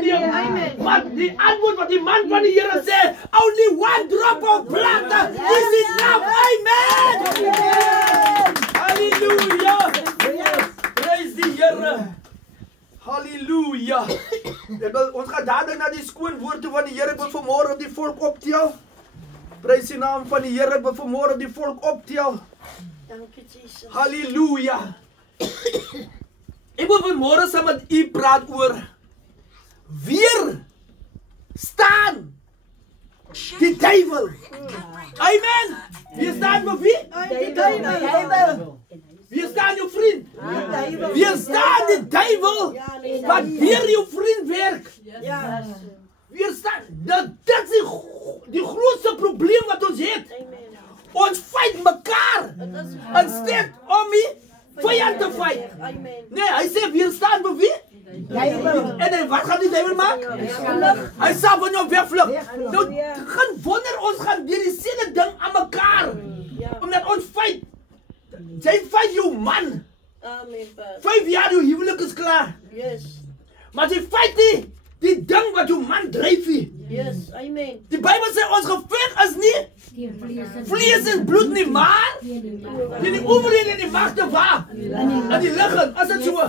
neem. Maar die antwoord wat die man van die Here sê, only one drop of blood is enough. Amen. Hallelujah. Praise die Here. Halleluja. Ons gaan dadelik na die skoon woord toe van die Here. Ek wil vanmôre die volk optel. Prys die naam van die Here. Ek wil vanmôre die volk optel. Dankie Jesus. Halleluja. Ek wil vanmôre saam met u praat oor weer staan die duivel. Amen. Wie staan vir wie? Die duivel. Wie staan jou vriend? Wie staan die duivel wat weer jou vriend werk? Ja. Wie staan? Dat is die grootste probleem wat ons het. Ons fight mekaar. Instead om die vijand te fight. Nee, hy sê wie staan vir wie? En wat gaan die duivel maak? Hy sal van jou wegvlug. Nou gaan wonder ons gaan weer dieselfde ding aan mekaar. Omdat ons fight. Jy fight jou man. Amen. 5 jaar jou huwelik is klaar. Yes. Maar jy fight die ding wat jou man dryf nie. Yes. Amen. Die Bybel sê ons geveg is nie vlees en bloed nie, maar die owerhede en die magte waar? In die liggaam, as dit so.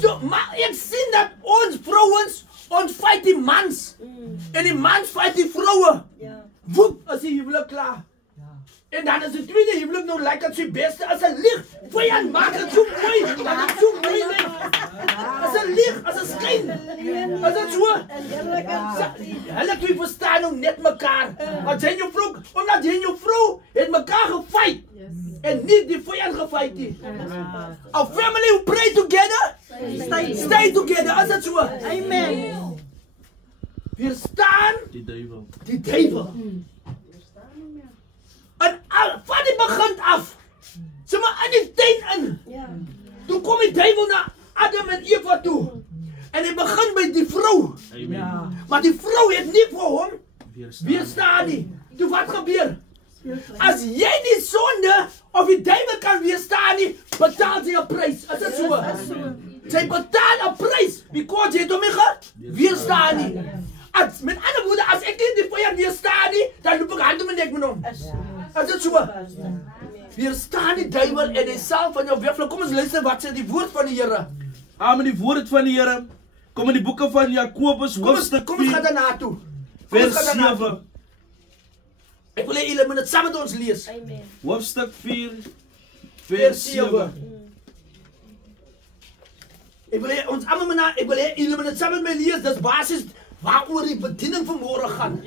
So, maar ek sien dat ons vrouens, ons fight die mans. En die mans fight die vroue. Ja. Woep, as die huwelik klaar. En dan is die tweede huwelik nou lyk dit sy beste as 'n lieg. Vyand maak dit so mooi, dat dit so mooi lyk. As 'n lieg, as 'n skyn. As dit so. Hulle twee verstaan nou net mekaar. Maar jy en jou vrou, omdat jy en jou vrou het mekaar gefight. En nie die vyand gefight nie. A family who pray together, stay together. As dit so. Amen. Weerstaan die duivel. Die duivel. En van die begin af, sê maar in die tuin in, toen kom die duivel na Adam en Eva toe. En hy begin by die vrou. Maar die vrou het nie vir hom weerstaan nie. Toe wat gebeur? As jy die sonde of die duivel kan weerstaan nie, betaal jy 'n prys. Is dit so? Jy betaal 'n prys, because jy het hom nie weerstaan nie. Met ander woorde, as ek nie die vyand weerstaan nie, dan loop ek hand om en nek met hom. Is dit so? Weerstaan die duivel en hy sal van jou wegvlug. Kom ons luister wat sê die woord van die Here. Amen, die woord van die Here. Kom in die boeke van Jakobus hoofstuk 4. Kom ons gaan daarna toe. Vers 7. Ek wil hê julle moet dit saam met ons lees. Hoofstuk 4 vers 7. Ek wil hê ons almal moet ek wil hê julle moet dit saam met my lees. Dis basies waaroor die bediening van môre gaan.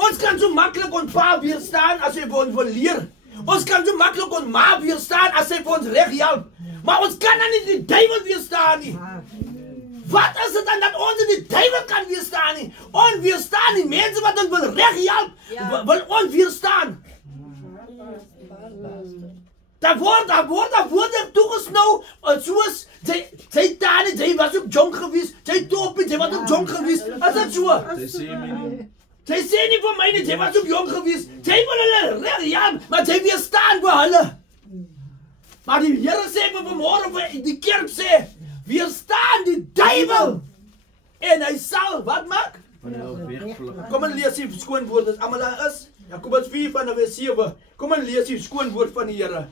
Ons kan so maklik ons pa weerstaan as hy vir ons wil leer. Ons kan so maklik ons ma weerstaan as hy vir ons reg help. Maar ons kan nie die duivel weerstaan nie. Wat is dit dan dat ons die duivel kan weerstaan nie? Ons weerstaan die mense wat ons wil reg help. Wil ons weerstaan. Daar word toegesnou soos jy tane, jy was ook jonk geweest, jy topie, jy was ook jonk geweest. Is dit so? Jy sê nie vir my nie, jy was ook jonk geweest. Jy wil hulle reg help, maar jy weerstaan vir hulle. Maar die Here sê vir vanmôre, die kerk sê, weerstaan die duivel. En hy sal, wat maak? Kom en lees die skoon woord, as almal daar is. Jakobus 4 vanaf vers 7. Kom en lees die skoon woord van die Here.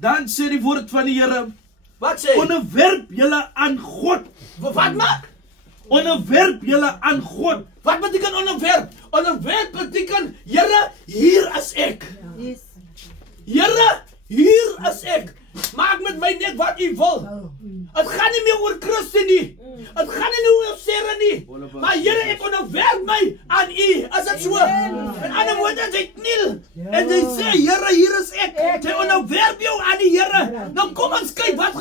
Dan sê die woord van die Here, wat sê? Onderwerp julle aan God. Wat maak? Onderwerp julle aan God. Wat beteken onderwerp? Onderwerp beteken, Here, hier is ek. Here, hier is ek. Maak met my net wat u wil. Het gaan nie meer oor Christen nie. Het gaan nie oor Sere nie. Maar Here, ek onderwerp my aan u. Is dit so? En ander woorde, jy kniel. En jy sê, Here, hier is ek. Jy onderwerp jou aan die Here. Nou kom ons kyk, wat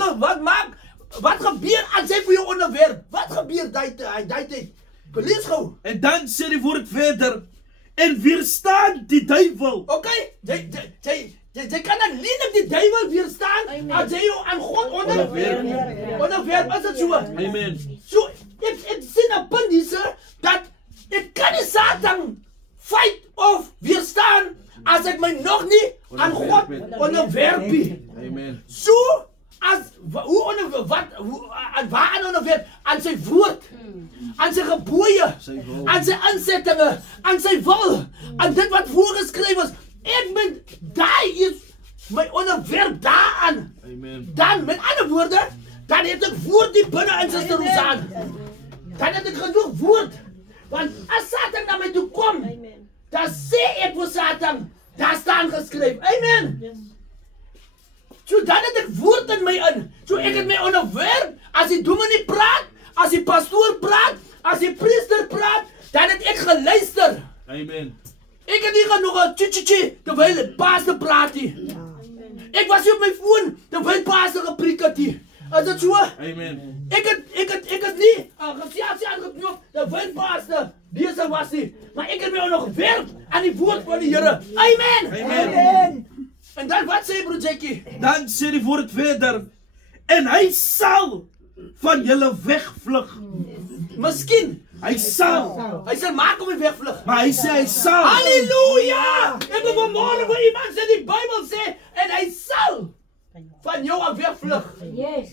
gebeur as jy vir jou onderwerp? Wat gebeur dit? Lees gou. En dan sê die woord verder, en weerstaan die duivel. Okay, jy kan alleen op die duivel weerstaan as jy jou aan God onderwerp. Is dit so? Amen. So, ek sien 'n punt hier dat ek kan nie Satan fight of weerstaan as ek my nog nie aan God onderwerp nie. Amen. So, as Waaraan onderwerp? Aan sy woord, aan sy gebooie, aan sy insettinge, aan sy wil, aan dit wat voorgeskryf is. Ek ben, daai is my onderwerp daaraan. Amen. Dan, met ander woorde, dan het ek woord die binne in Suster Rosanne. Dan het ek genoeg woord. Want as Satan na my toe kom, dan sê ek vir Satan, daar staan geskryf. Amen. So dan het ek woord in my in. So ek het my onderwerp, as die dominee praat, as die pastoor praat, as die priester praat, dan het ek geluister. Amen. Ek het nie genoeg tjie, terwyl pastor praat nie. Ek was hier op my foon, terwyl pastor gepreek het nie. Is dit so? Amen. Ek het nie gesê aangeknop, terwyl pastor besig was nie. Maar ek het my onderwerp aan die woord van die Here. Amen. Amen. En dan wat sê broer Jackie? Dan sê die woord verder, en hy sal van julle wegvlug. Miskien. Hy sal. Hy sal maak om hy wegvlug. Maar hy sê hy sal. Halleluja! Ek wil vanmorgen vir iemand sê, die Bijbel sê, en hy sal van jou af wegvlug. Yes.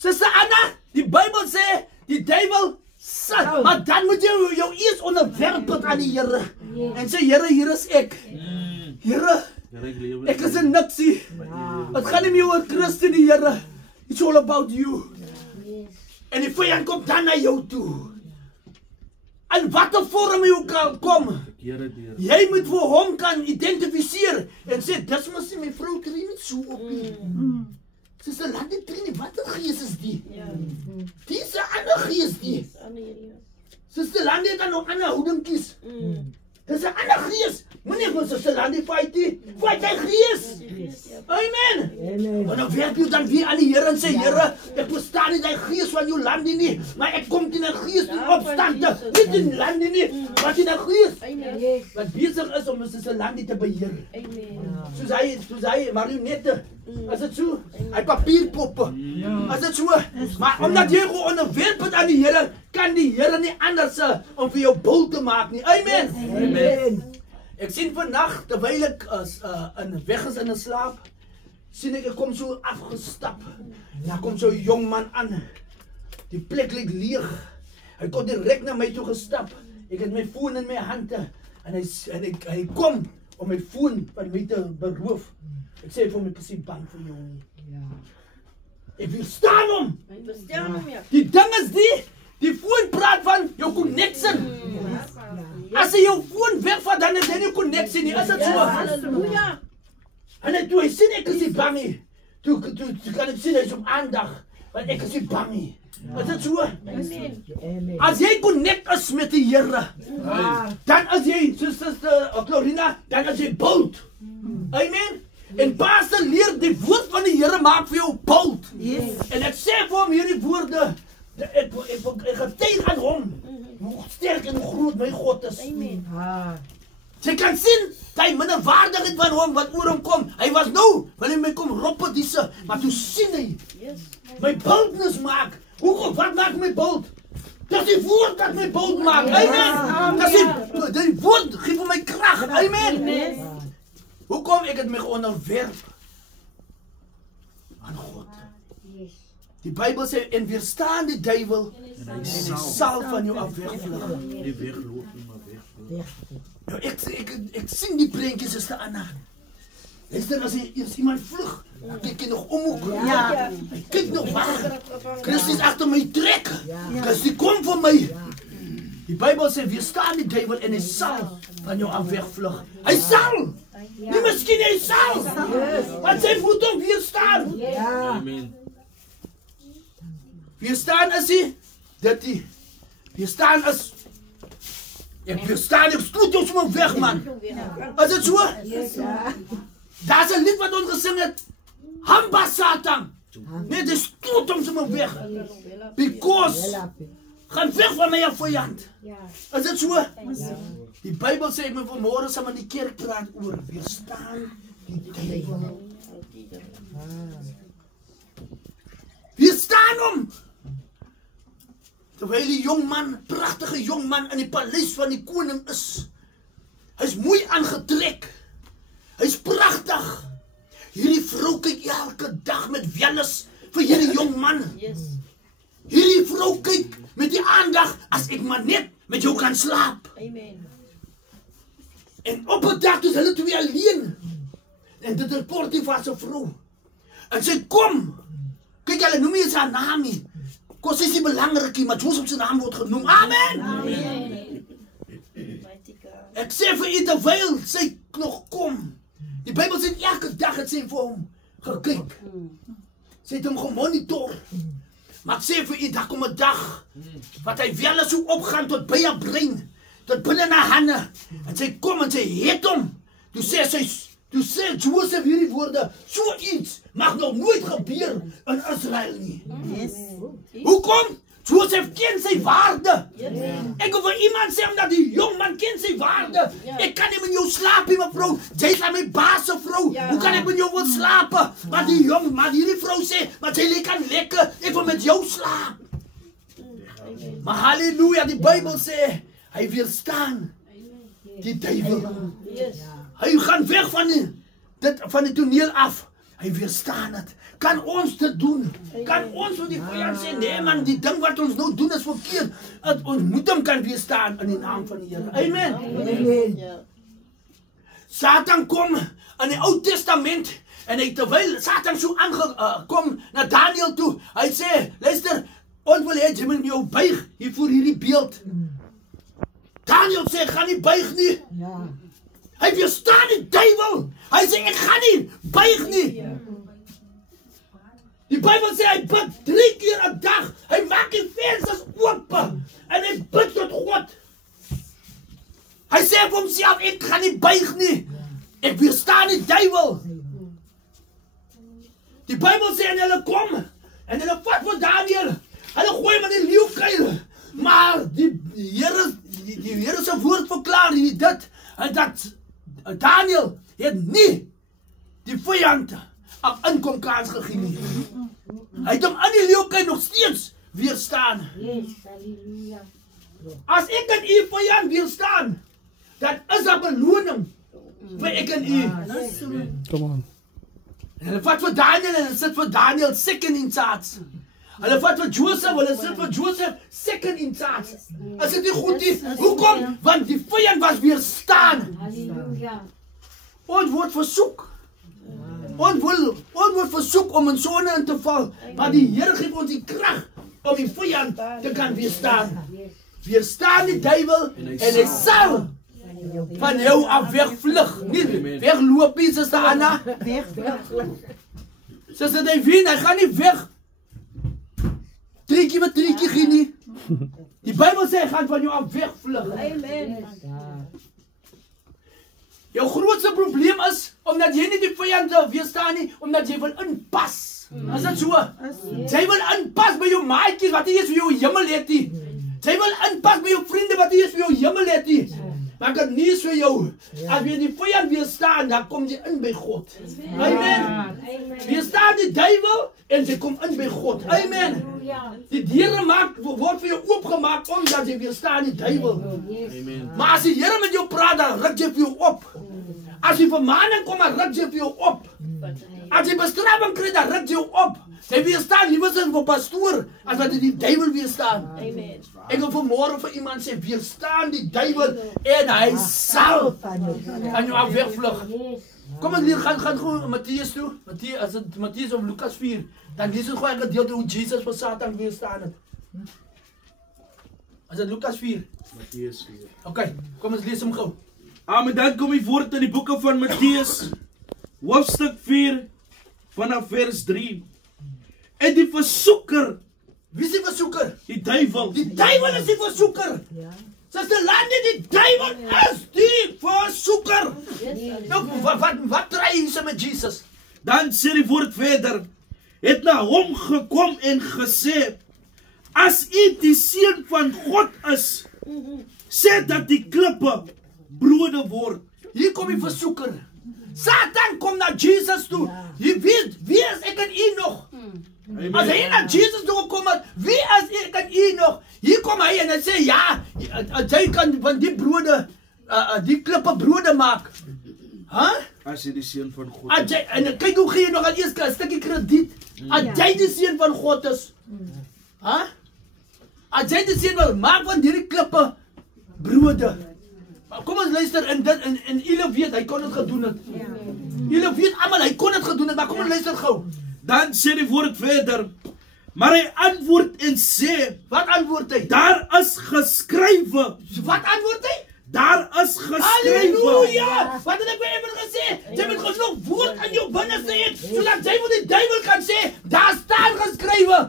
Sister Anna, die Bijbel sê, die duivel sal. Maar dan moet jy jou eers onderwerp het aan die Here. En sê, Here, hier is ek. Here, ek is 'n niksie. Het gaan nie meer oor Christus nie, Here. It's all about you. En die vyand kom dan na jou toe. In watter vorm hy ook kan kom. Jy moet vir hom kan identifiseer en sê, dis mos my vrou kry nie so op nie. Sister Landie Trini, watter gees is die? Die is 'n ander gees die. Sister Landie het dan nog ander houdingkies. Dis 'n ander gees. Moenie vir Sister Landie fight nie. Fight hy gees. Amen. En dan werk jy dan weer aan die Here en sê, Here, ek verstaan nie die gees van jou Landie nie, maar ek kom teen 'n gees die opstande. Nie die Landie nie, maar die gees wat besig is om Sister Landie te beheer. Soos hy marionette. Is dit so? Hy papierpoppe. Is dit so? Maar omdat jy onderwerp het aan die Here, kan die Here nie anders om vir jou bul te maak nie. Amen. Amen. Ek sien vannacht, terwyl ek weg is in 'n slaap, sien ek kom so afgestap. Daar kom so 'n jong man aan. Die plek lyk leeg. Hy kom direk na my toe gestap. Ek het my foon in my hande en hy kom om my foon van my te beroof. Ek sê vir hom, ek is nie bang vir jou nie. Ek verstaan hom. Die ding is die foon praat van jou connection. As jy jou foon wegvat, dan is jy nie connection nie. Is dit so? Halleluja. En toe hy sien ek is nie bang nie. Toe kan ek sien hy is op aandag. Want ek is nie bang nie. Is dit so? Amen. As jy connect is met die Here, dan is jy, soos Sister Chlorina, dan is jy bold. Amen. En pastor leer die woord van die Here maak vir jou bold. En ek sê vir hom hierdie woorde, ek getuig aan hom, hoe sterk en hoe groot my God is. Amen. Jy kan sien, die minderwaardigheid van hom wat oor hom kom. Hy was nou, wanneer hy my kom roppe diese, maar toe sien hy, my boldness maak. Wat maak my bold? Dat die woord dat my bold maak. Amen. Dat die woord geef vir my krag. Amen. Hoekom ek het my onderwerp aan God? Die Bijbel sê, en weerstaan die duivel, en hy sal van jou af wegvlug. Nie wegloop nie, maar wegvlug. Nou, ek sien die prentjies is te Anna. Luister, as iemand vlug, dan kyk jy nog omhoek. Hy kyk nog weg. Christus agter my trek. Christus kom vir my. Die Bijbel sê, weerstaan die duivel en hy sal van jou af wegvlug. Hy sal! Nie miskien, hy sal! Want sy voet om weerstaan. Amen. Weerstaan is hy, dat hy. Weerstaan is, ek weerstaan, ek stoot jou sommer weg, man. Is dit so? Daar is 'n lied wat ons gesing het, Hamba Satan. Nee, die stoot hom sommer weg. Because, gaan weg van my vyand. Is dit so? Die Bijbel sê, ek moet vanmorgen saam in die kerk praat oor, weerstaan die duivel. Weerstaan hom! Terwyl die jong man, pragtige jong man in die paleis van die koning is. Hy is mooi aangetrek. Hy is pragtig. hierdie vrou kyk elke dag met welis vir hierdie jong man. Yes. Hierdie vrou kyk met die aandag as ek maar net met jou kan slaap. Amen. En op 'n dag is hulle twee alleen. En dit is Potifar se vrou. En sy kom. Kyk, hulle noem nie sy naam nie. Kos is nie belangrik nie, maar Josef se naam word genoem. Amen. Amen. Mighty God. Ek sê vir u terwyl sy nog kom. Die Bybel sê elke dag het sy vir hom gekyk. Sy het hom gemonitor. Maar ek sê vir u, daar kom 'n dag wat hy wel so opgaan tot by haar brein, tot binne na hande. En sy kom en sy het hom. Toe sê Josef hierdie woorde, so iets mag nog nooit gebeur in Israel nie. Yes. Hoekom? Josef ken sy waarde. Yes. Ek wil vir iemand sê, omdat die jong man ken sy waarde. Ek kan nie met jou slaap nie, mevrou. Jy is my baas se vrou. Hoe kan ek met jou wil slaap? Maar die jong man, hierdie vrou sê, maar jy kan lekker, ek wil met jou slaap. Maar halleluja, die Bybel sê, hy weerstaan die duivel. Yes. Hy gaan weg van die toneel af. Hy weerstaan het. Kan ons dit doen? Kan ons vir die vyand sê, nee man, die ding wat ons nou doen is verkeerd. Ons moet hom kan weerstaan in die naam van die Here. Amen. Amen. Ja. Satan kom in die Ou Testament en hy terwyl Satan so aangekom na Daniel toe, hy sê, luister, ons wil hê jy moet jou buig hier voor hierdie beeld. Daniel sê, gaan nie buig nie. Ja. Hy weerstaan die duiwel. Hy sê, ek gaan nie buig nie. Die Bybel sê, hy bid 3 keer 'n dag. Hy maak die vensters oop en hy bid tot God. Hy sê vir homself, ek gaan nie buig nie. Ek weerstaan die duiwel. Die Bybel sê, en hulle kom en hulle vat vir Daniel. Hulle gooi hom in die leeukuil. Maar die Here se woord verklaar hier dit, dat Daniel het nie die vyand 'n inkomkans gegee nie. Hy het hom in die leeukuil nog steeds weerstaan. Yes. Halleluja. As ek aan u vyand weerstaan, dat is 'n beloning vir ek en u. Come on. En hulle vat vir Daniel en hulle sit vir Daniel second in charge. Hulle vat vir Joseph, hulle sit vir Joseph second in charge. As dit nie goed nie, hoekom? Want die vyand was weerstaan. Halleluja. Ons word versoek. Ons word versoek om in sonde in te val, maar die Here gee ons die krag om die vyand te kan weerstaan. Weerstaan die duiwel en hy sal van jou af wegvlug. Nie wegloop nie, Suster Anna. Suster Davine, hy gaan nie weg. Triekie met triekie gee nie. Die Bybel sê hy gaan van jou af wegvlug. Amen. Jou grootste probleem is, omdat jy nie die vyand weerstaan nie, omdat jy wil inpas. Is dit so? Jy wil inpas by jou maatjies wat nie eens vir jou hemel het nie. Jy wil inpas by jou vriende wat nie eens vir jou hemel het nie. Maar dit nie is vir jou. As jy die vyand weerstaan, dan kom jy in by God. Amen. Weerstaan die duiwel en jy kom in by God. Amen. Die deure word vir jou oopgemaak omdat jy weerstaan die duiwel. Maar as die Here met jou praat, dan ruk jy vir jou op. As die vermaning kom, dan ruk jy vir jou op. As jy bestraffing kry, dan ruk jy jou op. Jy weerstaan liewer as 'n pastoor as wat jy die duiwel weerstaan. Amen. Ek wil vanmôre vir iemand sê, weerstaan die duiwel en hy sal van jou af wegvlug. Kom ons leer, gaan gou Matteus toe. As dit Matteus of Lukas 4, dan lees ons gou 'n gedeelte hoe Jesus vir Satan weerstaan het. As dit Lukas 4. Matteus 4. Okay, kom ons lees hom gou. Amen, dan kom die woord in die boeke van Matteus, hoofstuk 4, vanaf vers 3. En die versoeker, Wie is die versoeker? die duiwel, Die duiwel is die versoeker. Suster Landi, die duiwel is die versoeker. Nou, wat draai hy so met Jesus? dan sê die woord verder, het na hom gekom en gesê, as u die seun van God is, sê dat die klippe brode word. Hier kom die versoeker. Satan kom na Jesus toe. Jy weet, wie is ek en u nog? As hy na Jesus toe gekom het, wie is ek en u nog? Hier kom hy en hy sê, ja, jy kan van die brode, die klippe brode maak. Huh? As jy die seun van God As jy, en kyk hoe gee jy nog al eers 'n stukkie krediet. As jy die seun van God is. Huh? As jy die seun wil maak van hierdie klippe brode. Maar kom ons luister en julle weet hy kon dit gedoen het. Julle weet almal hy kon dit gedoen het, maar kom ons luister gou. Dan sê die woord verder. Maar hy antwoord en sê, Wat antwoord hy? daar is geskrywe. Wat antwoord hy? Daar is geskrywe. Halleluja! Wat het ek by even gesê? Jy moet genoeg woord in jou binneste hê, sodat jy vir die duiwel kan sê, daar staan geskrywe.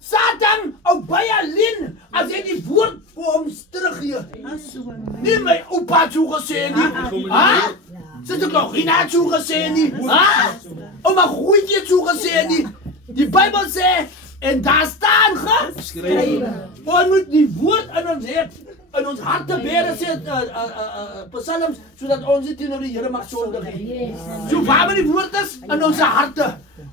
Satan, ou baie alleen, as jy die woord vir hom teruggee. Nie my oupa toe gesê nie. Ha? Sit ek nog nie toe gesê nie. Ha? Oma Goeie toe gesê nie. Die Bybel sê, en daar staan geskrywe. Ons moet die woord in ons hê. In ons harte bere sê psalms, sodat ons nie teenoor die Here mag sondig nie. So waar die woord is in ons harte,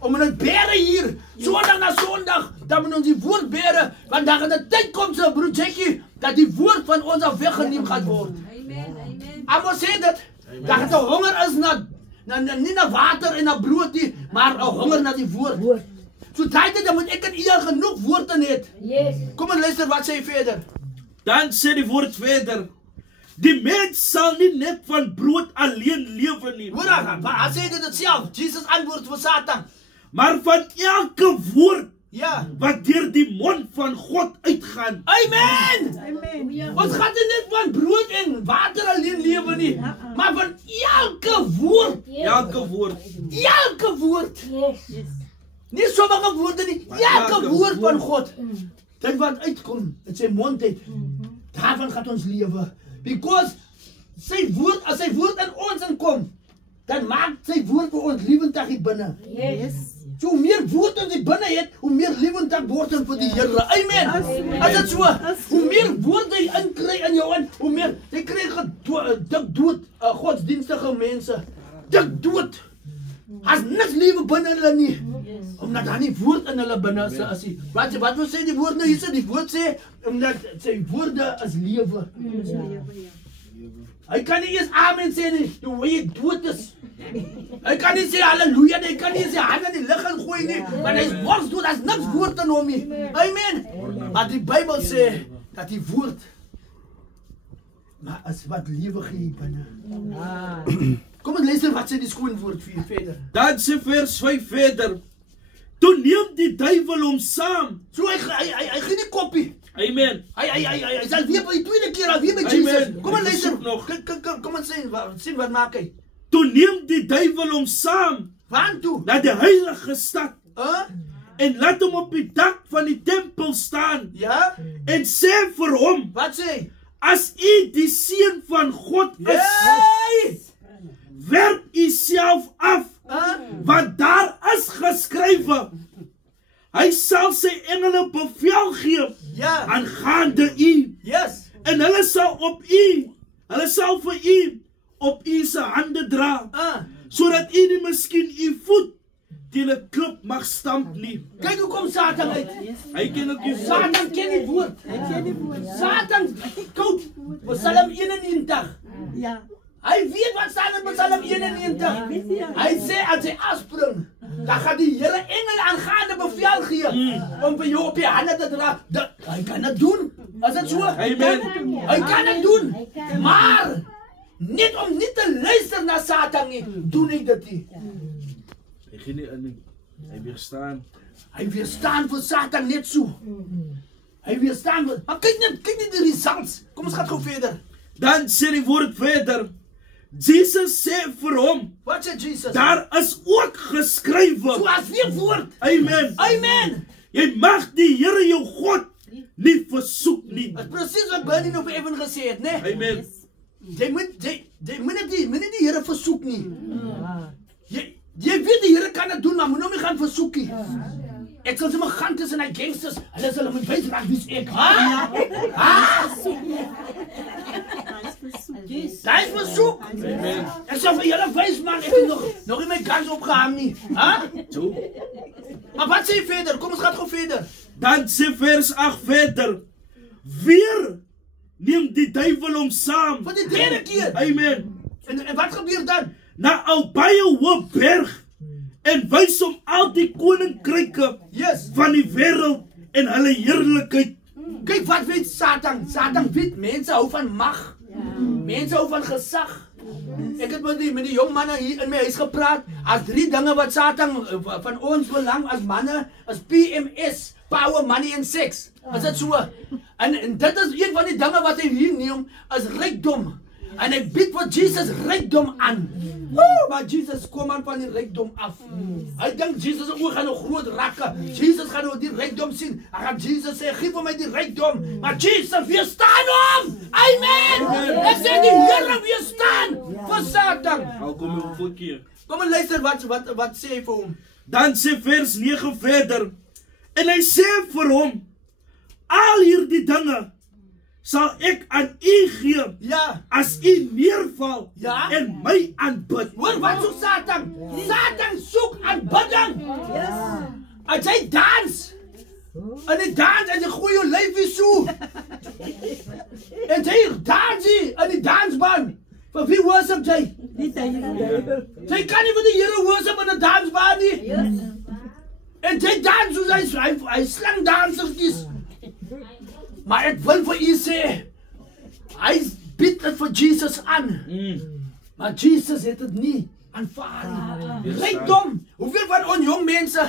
om dit bere hier, sondag na sondag, dan moet ons die woord bere, want dan gaan die tyd kom, so broer Jackie, dat die woord van ons af weggeneem gaat word. Amos sê dit, dat het 'n honger is nie na water en na brood nie, maar 'n honger na die woord. So tyd dan moet ek en u genoeg woord in het. Kom en luister wat sê hy verder. Dan sê die woord verder. Die mens sal nie net van brood alleen lewe nie. Hoor dan, hy sê dit self. Jesus antwoord vir Satan. Maar van elke woord Ja. wat deur die mond van God uitgaan. Amen. Ons gaan nie net van brood en water alleen lewe nie, maar van elke woord. Elke woord. Elke woord. Nie sommige woorde nie, elke woord van God. Dit wat uitkom uit sy mond uit, daarvan gaan ons lewe. Because sy woord, as sy woord in ons inkom, dan maak sy woord vir ons lewendig hier binne. So hoe meer woord ons hier binne het, hoe meer lewendig word ons vir die Here. Amen. As dit so, hoe meer woord jy inkry in jou in, hoe meer jy kry dik dood godsdienstige mense. Dik dood. As niks lewe binne hulle nie. Omdat daar nie woord in hulle binne is as hy. Wat wil sê die woord nou hier? Die woord sê omdat sy woorde is lewe. Hy kan nie eens amen sê nie, hoe hy dood is. Hy kan nie sê halleluja nie, hy kan nie sê hande in die lug gaan gooi nie, want hy is mors dood, daar is niks woord in hom nie. Amen. Maar die Bybel sê dat die woord maar as wat lewe gee binne. Kom en luister wat sê die skoon woord vir verder. Dan sê vers 5 verder. Toe neem die duiwel hom saam. So hy gee nie koppie. Amen. Hy sal weer by die tweede keer al weer by Jesus. Amen. Kom en luister nog. Kom en sien wat maak hy. Toe neem die duiwel hom saam Waar toe? na die heilige stad Huh? en laat hom op die dak van die tempel staan Ja? en sê vir hom, Wat sê hy? as u die seun van God is, Hey! werp u self af, Huh? want daar is geskrywe, hy sal sy engele bevel gee Ja. aangaande u, Yes. en hulle sal vir u op u se hande dra, sodat u nie miskien u voet teen 'n klip mag stamp nie. Kyk hoe kom Satan uit. Hy ken ook die woord. Satan ken die woord. Satan koud. Psalm 91. Hy weet wat staan in Psalm 91. Hy sê as hy afspring, dan gaan die Here engele aangaande bevel gee om vir jou op die hande te dra. Hy kan dit doen. As dit so? Amen. Hy kan dit doen. Maar net om nie te luister na Satan nie, doen hy dit nie. Hy gee nie in nie. Hy weerstaan. Hy weerstaan vir Satan net so. Hy weerstaan. Maar kyk net die results. Kom ons gaan gou verder. Dan sê die woord verder. Jesus sê vir hom, Wat sê Jesus? daar is ook geskrywe. So as weer woord. Amen. Amen. Jy mag die Here jou God nie versoek nie. Dit is presies wat Bernie nou vir Evan gesê het, né? Amen. Jy moet die Here versoek nie. Jy weet die Here kan dit doen, maar moet hom nie gaan versoek nie. Ek sal sommer gaan tussen hy gangsters, hulle sal hom wys raak wie's ek. Daar is versoek. Amen. Ek sal vir julle wys man, ek het nog nie my kans opgehang nie. So. Maar wat sê jy verder? Kom ons gaan gou verder. Dan sê vers 8 verder. Weer neem die duiwel hom saam. Vir die derde keer. Amen. En wat gebeur dan? na 'n baie hoë berg en wys hom al die koninkryke van die wêreld en hulle heerlikheid. Kyk wat weet Satan. Satan weet mense hou van mag. Mense hou van gesag. Ek het met die jong manne hier in my huis gepraat. As 3 dinge wat Satan van ons belang as manne is PMS, power, money and sex. Is dit so? En dit is een van die dinge wat hy hier neem as rykdom. En hy bied vir Jesus rykdom aan. Maar Jesus kom aan van die rykdom af. Hy dink Jesus se oë gaan nog groot rakke. Jesus gaan nou die rykdom sien. Hy gaan Jesus sê, gee vir my die rykdom. Maar Jesus weerstaan hom. Amen. Ek sê die Here weerstaan vir Satan. Al kom hy verkeer. Kom en luister wat sê hy vir hom. Dan sê vers 9 verder. En hy sê vir hom, al hierdie dinge sal ek aan u gee, as u neerval en my aanbid. Hoor wat soek Satan? Satan soek aanbidding. As hy dans, en hy dans en hy gooi jou lyfie so. En hy dans in die dansbaan. Vir wie worship jy? Jy kan nie vir die Here worship in 'n dansbaan nie. En hy dans soos hy slang dansertjies. Maar ek wil vir u sê, hy bied dit vir Jesus aan. Maar Jesus het dit nie aanvaar nie. Rykdom. Hoeveel van ons jong mense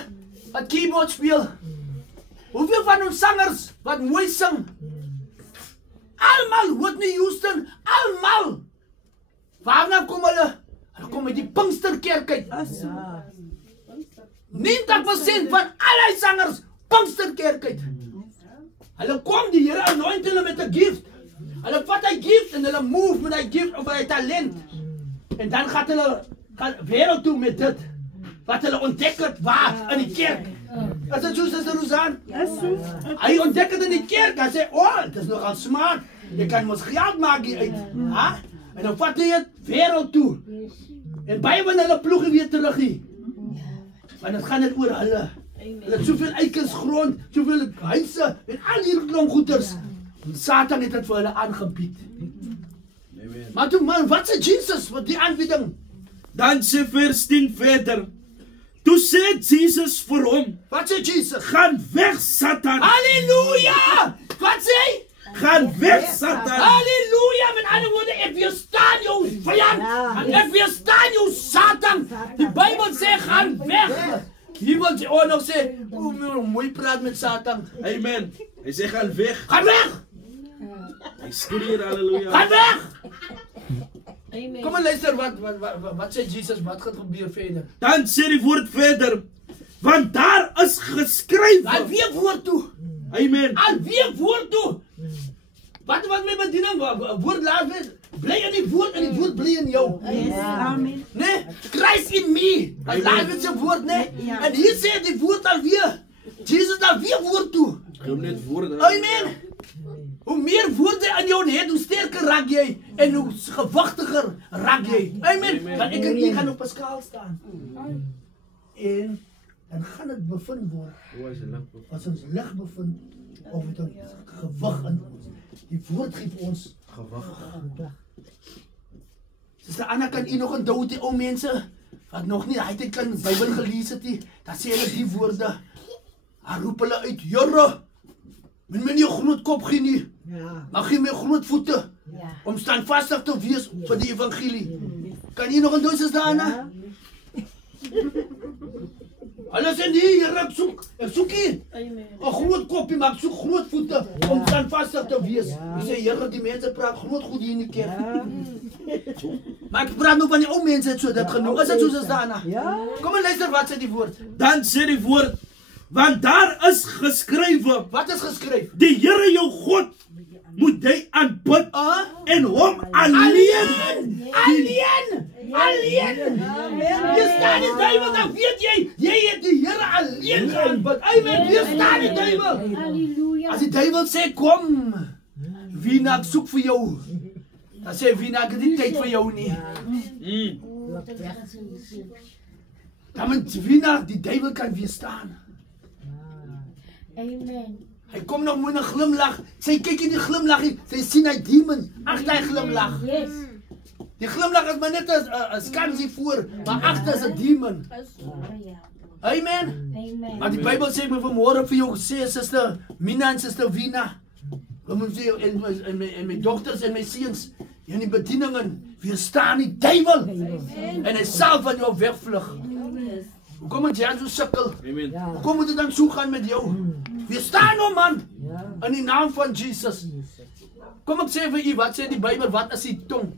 wat keyboard speel? Hoeveel van ons sangers wat mooi sing? Almal, Whitney Houston, almal. Waarna kom hulle? Hulle kom uit die Pinksterkerk uit. 90% van al die sangers Pinksterkerk uit. Hulle kom die Here anoint hulle met 'n gift. Hulle vat hy gift en hulle move met hy gift of hy talent. En dan gaan hulle wêreld toe met dit. Wat hulle ontdek het waar in die kerk. As dit soos is Rosan. Hy ontdek dit in die kerk. Hy sê, "Oh, dit is nogal smart. Jy kan mos geld maak hier uit." Ha? En dan vat hy dit wêreld toe. En baie van hulle ploeg weer terug hier. Want dit gaan net oor hulle. Hulle het soveel eikens grond, soveel huise en al hierdie klomp goeders. Satan het dit vir hulle aangebied. Maar toe man, wat sê Jesus met die aanbieding? Dan sê vers 10 verder. Toe sê Jesus vir hom, wat sê Jesus? Gaan weg Satan. Halleluja! Wat sê hy? Gaan weg Satan. Halleluja! Met ander woorde, ek weerstaan jou vyand. Ek weerstaan jou Satan. Die Bybel sê gaan weg. Hier wil jy ook nog sê, mooi praat met Satan. Amen. Hy sê gaan weg. Gaan weg! Hy skree halleluja. Gaan weg! Amen. Kom en luister wat sê Jesus, wat gaan gebeur verder? Dan sê die woord verder, want daar is geskryf. Al wie woord toe? Amen. Al wie woord toe? Wat my bediening woord laat weet? Bly in die woord en die woord bly in jou. Amen. Nee, Christ in me. Hy laat dit se woord, nee. En hier sê die woord alweer. Jesus alweer woord toe. Kom net woorde. Amen. Hoe meer woorde in jou het, hoe sterker raak jy en hoe gewigtiger raak jy. Amen. Want ek en jy gaan op 'n skaal staan. En dan gaan dit bevind word. As ons lig bevind of dit 'n gewig in ons. Die woord gee ons gewig. Sister Anna, kan u nog onthou die ou mense wat nog nie hy kan die Bybel gelees het nie, dan sê hulle die woorde. Dan roep hulle uit, Here, moet my nie 'n groot kop gee nie. Maar gee my groot voete om standvastig te wees vir die evangelie. Kan u nog onthou, Sister Anna? Hulle sê nee, Here, ek soek nie 'n groot kopie, maar ek soek groot voete om standvastig te wees. Ek sê, Here, die mense praat groot goed hier in die kerk. Maar ek praat nou van die ou mense het so dit genoem. Is dit soos is daarna? Kom en luister wat sê die woord. Dan sê die woord, want daar is geskrywe. Wat is geskryf? Die Here jou God moet jy aanbid en hom alleen. Alleen. Jy staan in die Bybel, dan weet jy het die Here alleen geaanbid. Amen. Jy staan in die Bybel. Halleluja. As die duiwel sê kom, wie ek soek vir jou. Dan sê wie ek het nie tyd vir jou nie. Dan moet wie die duiwel kan weerstaan. Amen. Hy kom nog met 'n glimlag. Sy kyk in die glimlag, sy sien hy demon agter hy glimlag. Yes. Die glimlach is maar net 'n skansie voor, maar agter is 'n demon. Amen. Amen. Maar die Bybel sê my vanmôre vir jou sê suster Mina en suster Wina. Kom ons sê en my dogters en my seuns in die bedieningen weerstaan die duiwel. En hy sal van jou wegvlug. Hoekom moet jy so sukkel? Amen. Hoekom moet dit dan so gaan met jou? Weerstaan nou man. In die naam van Jesus. Kom ek sê vir u, wat sê die Bybel, wat is die tong?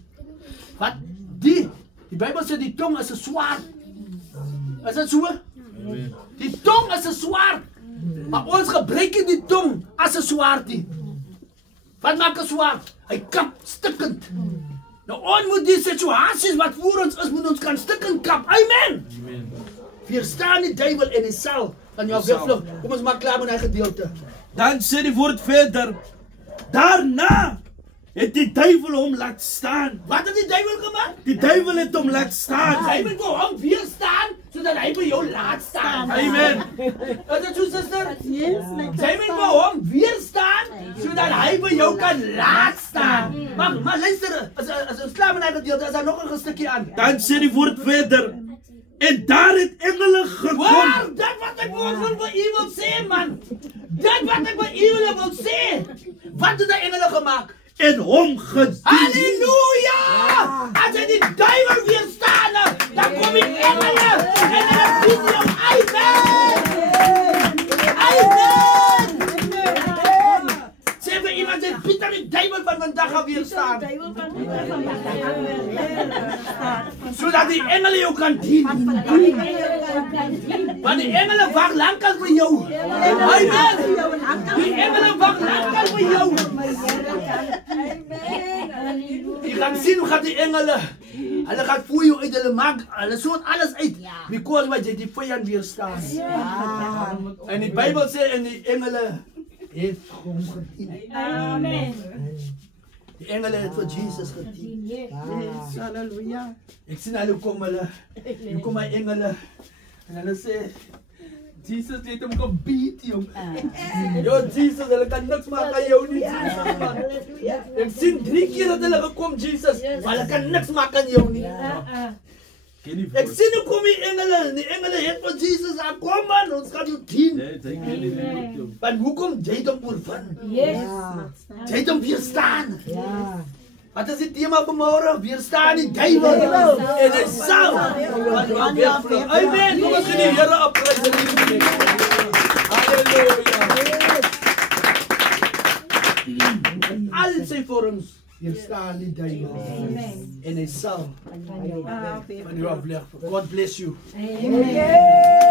Wat? Die Bybel sê die tong is 'n swaard. Is dit so? Amen. Die tong is 'n swaard. Maar ons gebruik die tong as 'n swaardie. Wat maak 'n swaard? Hy kap stikkend. Nou ons moet die situasies wat voor ons is, moet ons kan stikkend kap. Amen. Amen. Weerstaan die duiwel en hy sal van jou wegvlug. Kom ons maak klaar met daai gedeelte. Dan sê die woord verder. Daarna het die duiwel hom laat staan. Wat het die duiwel gemaak? Die duiwel het hom laat staan. Hy moet vir hom weerstaan sodat hy by jou laat staan. Amen. Is dit so, suster? Yes, Jy moet vir hom weerstaan sodat hy by jou kan laat staan. Maar luister, as ons klaar met daai gedeelte, is daar nog 'n stukkie aan. Dan sê die woord verder. En daar het engele gekom. Waar? Dat wat ek vir u wil sê, man. Dat wat ek vir u wil sê. Wat het die engele gemaak? En hom gedien. Halleluja! As jy die duiwel weerstaan, dan kom die engele en hulle dien jou. Amen! Amen! Sê vir iemand, sê Pieter die duiwel van vandag gaan weerstaan. Sodat die engele jou kan dien. Want die engele wag lankal vir jou. Amen! Die engele wag lankal vir jou. Jy gaan sien hoe gaan die engele. Hulle gaan voor jou uit, hulle maak, hulle soort alles uit. Because wat jy die vyand weerstaan. En die Bybel sê en die engele het hom gedien. Amen. Die engele het vir Jesus gedien. Yes. Halleluja. Ek sien hulle kom hulle. Hier kom my engele. En hulle sê Jesus het hom gebied, jong. Jo, Jesus, hulle kan niks maak aan jou nie, Jesus, man. Ek sien 3 keer dat hulle gekom, Jesus, maar hulle kan niks maak aan jou nie. Ek sien hoe kom die engele het vir Jesus, kom man, ons gaan jou dien. Want hoekom jy het hom oorwin? Yes. Jy het hom weerstaan. Wat is die thema vanmôre? Weerstaan die duiwel en hy sal van jou wegvlug. Amen. Kom ons gee die Here 'n prys en liefde. Halleluja. Al sy vorms weerstaan die duiwel en hy sal van jou wegvlug. God bless you. Amen.